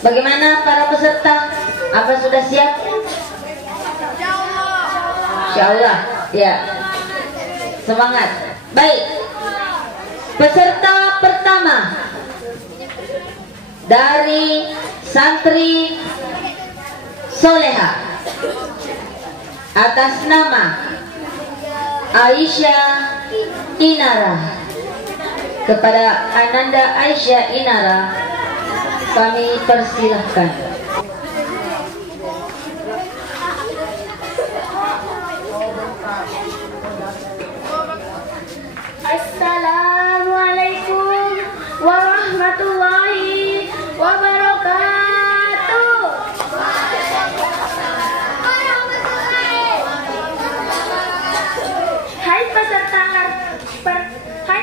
Bagaimana para peserta? Apa sudah siap? Insya Allah, ya. Semangat. Baik. Peserta pertama dari santri Soleha atas nama Aisyah Inara. Kepada Ananda Aisyah Inara kami persilahkan. Assalamualaikum warahmatullahi wabarakatuh. Hai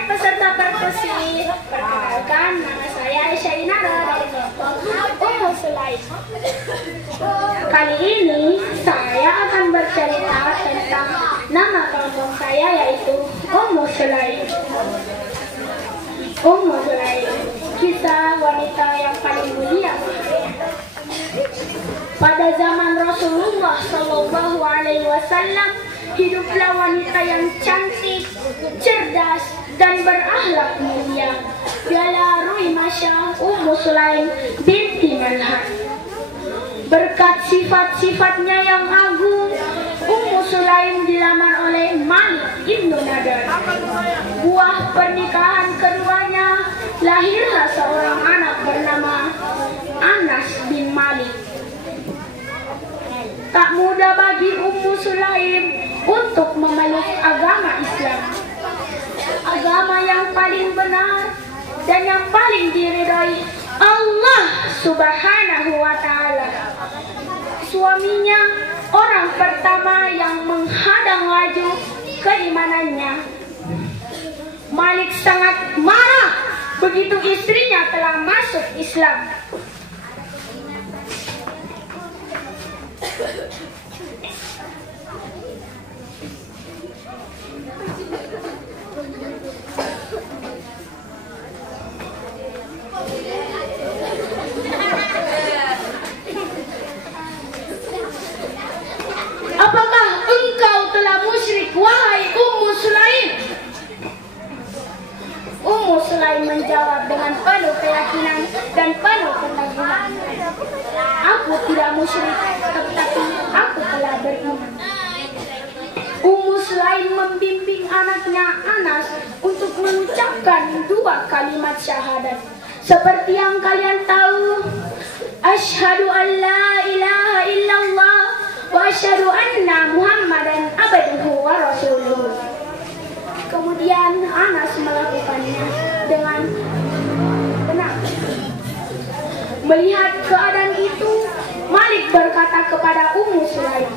peserta perkusi, perkenalkan nama saya Aisyah Inara dari kelompok Ummu Sulaim. Kali ini saya akan bercerita tentang nama kelompok saya, yaitu Ummu Sulaim. Ummu Sulaim, kisah wanita yang paling mulia. Pada zaman Rasulullah Shallallahu Alaihi Wasallam, hiduplah wanita yang cantik, cerdas, dan berakhlak mulia. Ialah Ruimasyah Ummu Sulaim binti Malhan. Berkat sifat-sifatnya yang agung, Ummu Sulaim dilamar oleh Malik ibnu Nadar. Buah pernikahan keduanya, lahirlah seorang anak bernama Anas bin Malik. Tak mudah bagi Ummu Sulaim untuk memeluk agama Islam, agama yang paling benar dan yang paling diridhai Allah Subhanahu wa Ta'ala. Suaminya orang pertama yang menghadang laju keimanannya. Malik sangat marah begitu istrinya telah masuk Islam. Apakah engkau telah musyrik, wahai Ummu Sulaim? Ummu Sulaim menjawab dengan penuh keyakinan dan penuh ketaguhan. Aku tidak musyrik, tetapi aku telah beriman. Ummu Sulaim membimbing anaknya Anas untuk mengucapkan dua kalimat syahadat. Seperti yang kalian tahu, asyhadu an la ilaha illallah wa asyhadu anna Muhammadan abduhu wa rasuluh. Kemudian Anas melakukannya dengan benar. Melihat keadaan itu, Malik berkata kepada Ummu Sulaim,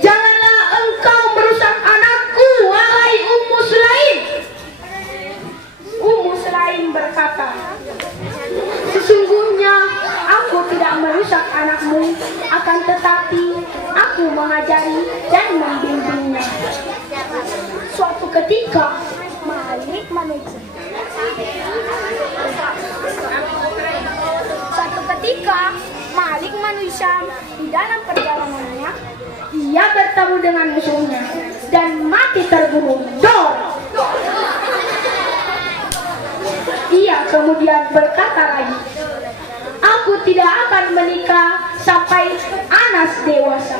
janganlah engkau merusak anakku, wahai Ummu Sulaim. Ummu Sulaim berkata, sesungguhnya aku tidak merusak anakmu, akan tetapi aku mengajari dan membimbingnya. Suatu ketika Malik manusia di dalam perjalanannya, ia bertemu dengan musuhnya dan mati terbunuh. Ia kemudian berkata lagi, aku tidak akan menikah sampai Anas dewasa.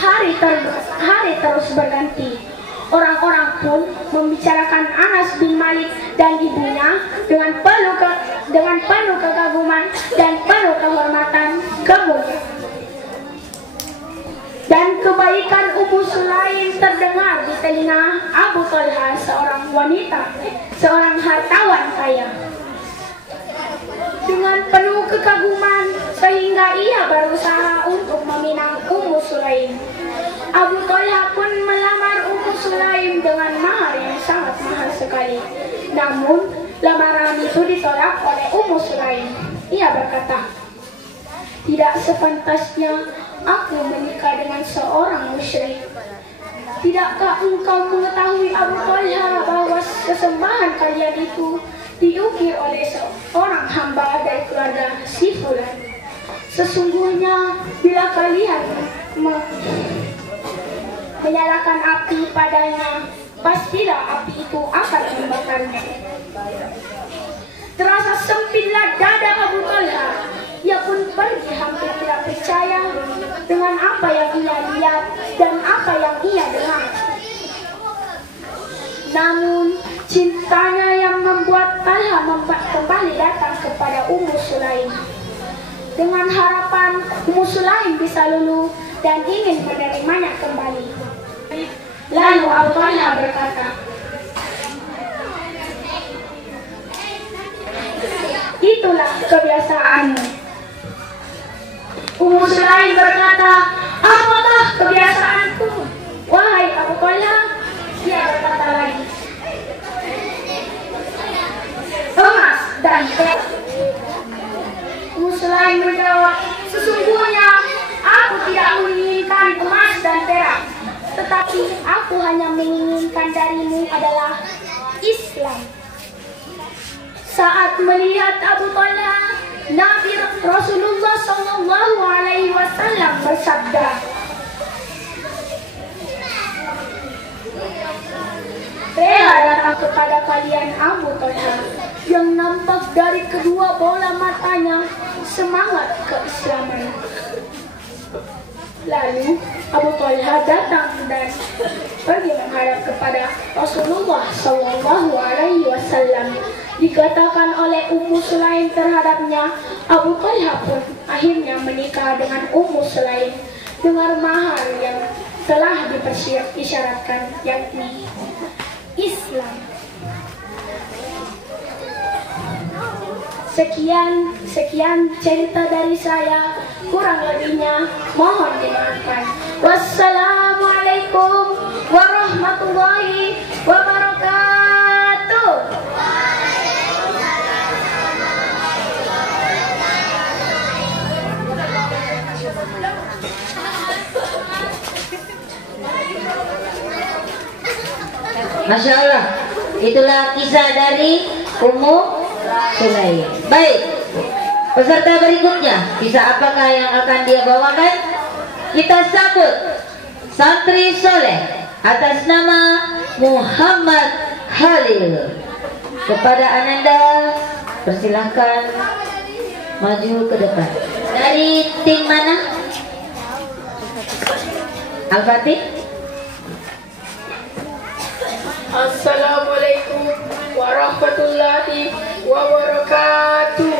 Hari terus berganti. Orang-orang pun membicarakan Anas bin Malik dan ibunya dengan penuh kekaguman dan penuh kehormatan kemuliaan. Dan kebaikan Ummu Sulaim terdengar di telinga Abu Talha, seorang wanita, seorang hartawan kaya. Dengan penuh kekaguman, sehingga ia berusaha untuk meminang Ummu Sulaim. Abu Talha pun melamar Ummu Sulaim dengan mahar yang sangat mahal sekali. Namun, lamaran itu ditolak oleh Ummu Sulaim. Ia berkata, tidak sepantasnya aku menikah dengan seorang musyrik. Tidakkah engkau mengetahui Abu Talha bahwa sesembahan kalian itu diukir oleh seorang hamba dari keluarga si Fulan. Sesungguhnya bila kalian menyalakan api padanya, pastilah api itu akan membakarnya. Terasa sempitlah dada Abu Talha. Ia pun pergi hampir tidak percaya dengan apa yang ia lihat dan apa yang ia dengar. Namun cintanya yang membuat Talha kembali datang kepada Ummu Sulaim dengan harapan Ummu Sulaim bisa luluh dan ingin menerimanya kembali. Lalu Abu Talha berkata, "Itulah kebiasaanmu." Ummu Sulaim berkata, "Apakah kebiasaanku, wahai Abu Talha?" Dia berkata lagi, "Emas dan perak." Ummu Sulaim menjawab, "Sesungguhnya aku tidak menginginkan emas dan perak, tetapi aku hanya menginginkan darimu adalah Islam." Saat melihat Abu Talha, Nabi Rasulullah SAW bersabda, "Rela datang kepada kalian Abu Talha yang nampak dari kedua bola matanya semangat keislaman." Lalu Abu Talha datang dan pergi menghadap kepada Rasulullah SAW. Dikatakan oleh Ummu Sulaim terhadapnya, Abu Talha pun akhirnya menikah dengan Ummu Sulaim dengan mahar yang telah dipersyaratkan, yakni Islam. Sekian cerita dari saya, kurang lebihnya mohon dimaafkan. Wassalamualaikum warahmatullahi wabarakatuh. Masya Allah, itulah kisah dari Ummu Sulaim. Baik, peserta berikutnya, kisah apakah yang akan dia bawakan? Kita sambut santri soleh atas nama Muhammad Halil. Kepada Ananda, persilahkan maju ke depan. Dari tim mana? Al-Fatih. Assalamualaikum warahmatullahi wabarakatuh.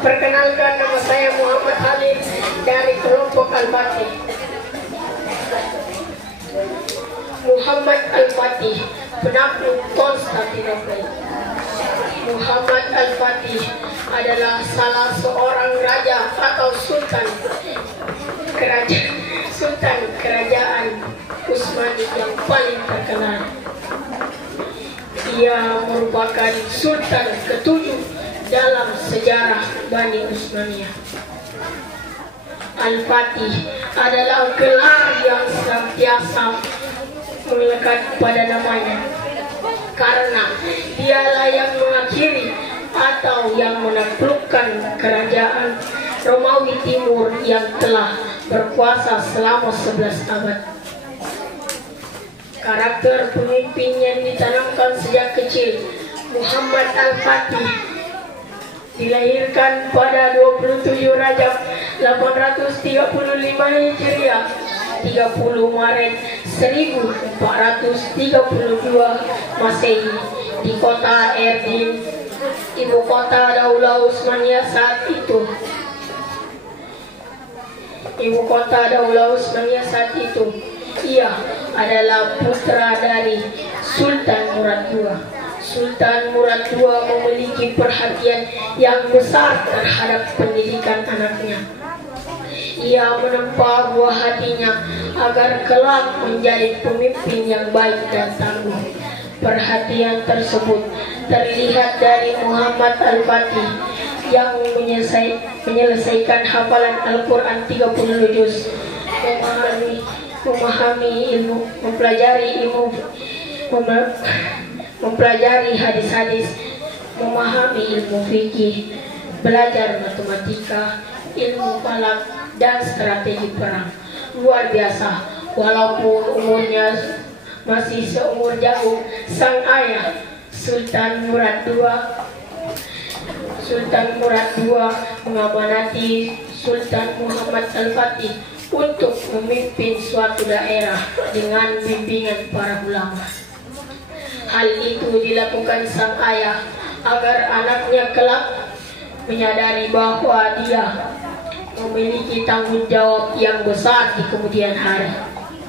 Perkenalkan, nama saya Muhammad Halil dari kelompok Al-Fatih. Muhammad Al-Fatih, penakluk Konstantinopel. Muhammad Al-Fatih adalah salah seorang raja atau sultan kerajaan Utsmani yang paling terkenal. Ia merupakan sultan ketujuh dalam sejarah Bani Utsmaniyah. Al-Fatih adalah gelar yang senantiasa melekat pada namanya, karena dialah yang mengakhiri atau yang menaklukkan kerajaan Romawi Timur yang telah berkuasa selama 11 abad. Karakter pemimpin yang ditanamkan sejak kecil, Muhammad Al-Fatih dilahirkan pada 27 Rajab 835 Hijriah, 30 Maret 1432 Masehi di kota Erdin, ibu kota Daulah Utsmaniyah saat itu. Ia adalah putra dari Sultan Murad II. Sultan Murad II memiliki perhatian yang besar terhadap pendidikan anaknya. Ia menempa buah hatinya agar kelak menjadi pemimpin yang baik dan tangguh. Perhatian tersebut terlihat dari Muhammad Al-Fatih yang menyelesaikan hafalan Al-Quran 30 juz, memahami memahami ilmu, mempelajari hadis-hadis, memahami ilmu fikih, belajar matematika, ilmu falak, dan strategi perang. Luar biasa, walaupun umurnya masih seumur jagung, sang ayah Sultan Murad II mengamanati Sultan Muhammad Al-Fatih untuk memimpin suatu daerah dengan bimbingan para ulama. Hal itu dilakukan sang ayah agar anaknya kelak menyadari bahwa dia memiliki tanggung jawab yang besar di kemudian hari.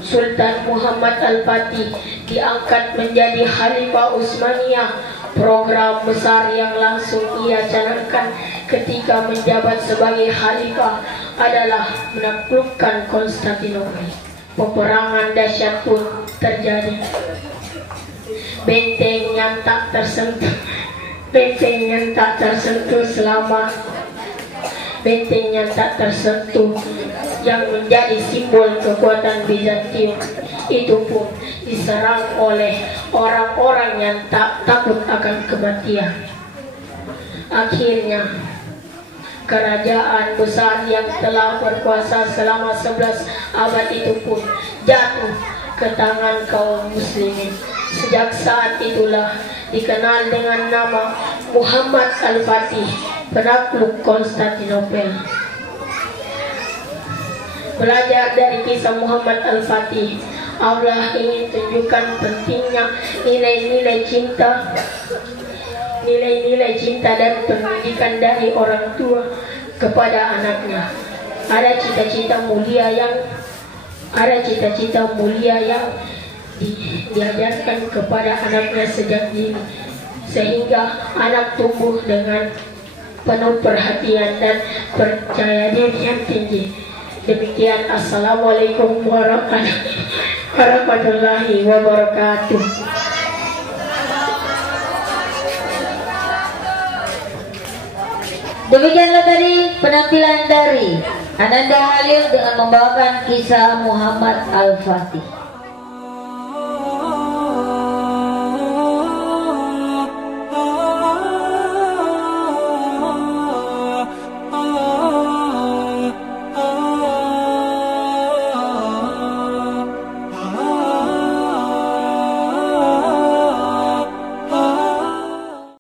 Sultan Muhammad Al-Fatih diangkat menjadi Khalifah Utsmaniyah. Program besar yang langsung ia canangkan ketika menjabat sebagai khalifah adalah menaklukkan Konstantinopel. Peperangan dahsyat pun terjadi. Benteng yang tak tersentuh yang menjadi simbol kekuatan Bizantium itu pun diserang oleh orang-orang yang tak takut akan kematian. Akhirnya kerajaan besar yang telah berkuasa selama 11 abad itu pun jatuh ke tangan kaum muslimin. Sejak saat itulah dikenal dengan nama Muhammad Al-Fatih, penakluk Konstantinopel. Belajar dari kisah Muhammad Al-Fatih, Allah ingin tunjukkan pentingnya nilai-nilai cinta dan pendidikan dari orang tua kepada anaknya. Ada cita-cita mulia yang diajarkan kepada anaknya sejak dini, sehingga anak tumbuh dengan penuh perhatian dan percaya diri yang tinggi. Demikian, assalamualaikum warahmatullahi wabarakatuh. Demikianlah tadi penampilan dari Ananda Halil dengan membawakan kisah Muhammad Al-Fatih.